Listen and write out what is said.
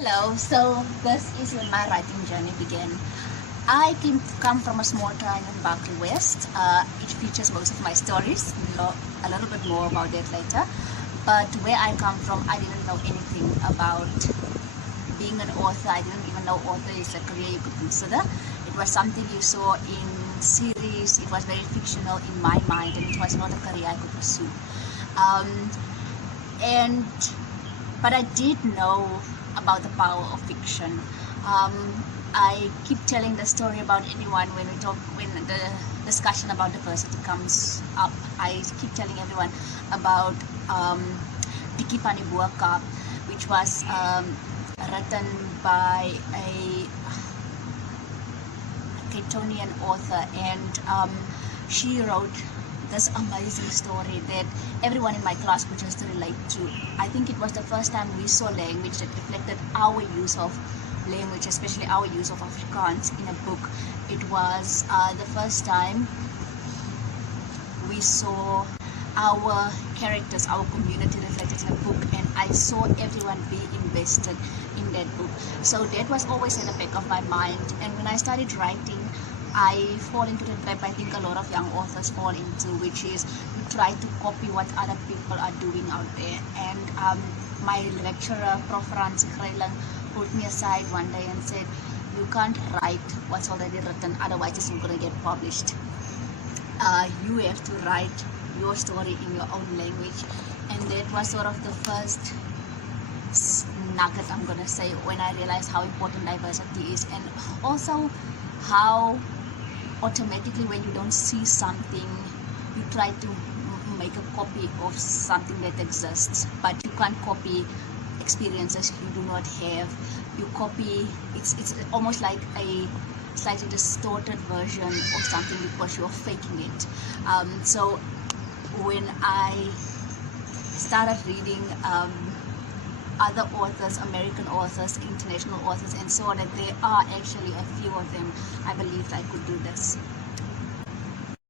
Hello, so this is when my writing journey began. I come from a small town in Berkeley West. It features most of my stories, a little bit more about that later. But where I come from, I didn't know anything about being an author. I didn't even know author is a career you could consider. It was something you saw in series. It was very fictional in my mind, and it was not a career I could pursue. But I did know about the power of fiction. I keep telling the story about anyone when the discussion about diversity comes up. I keep telling everyone about Diki Panibuaka, which was written by a Ketonian author, and she wrote this amazing story that everyone in my class could just relate to. I think it was the first time we saw language that reflected our use of language, especially our use of Afrikaans in a book. It was the first time we saw our characters, our community reflected in a book, and I saw everyone be invested in that book. So that was always in the back of my mind, and when I started writing, I fall into the trap I think a lot of young authors fall into, which is you try to copy what other people are doing out there. And my lecturer, Prof. Francie Greiling, pulled me aside one day and said, you can't write what's already written, otherwise it's not going to get published. You have to write your story in your own language. And that was sort of the first nugget, I'm going to say, when I realized how important diversity is, and also how automatically when you don't see something, you try to make a copy of something that exists, but you can't copy experiences you do not have. You copy, it's almost like a slightly distorted version of something because you're faking it. So when I started reading other authors, American authors, international authors, and saw that there are actually a few of them, I believed I could do this.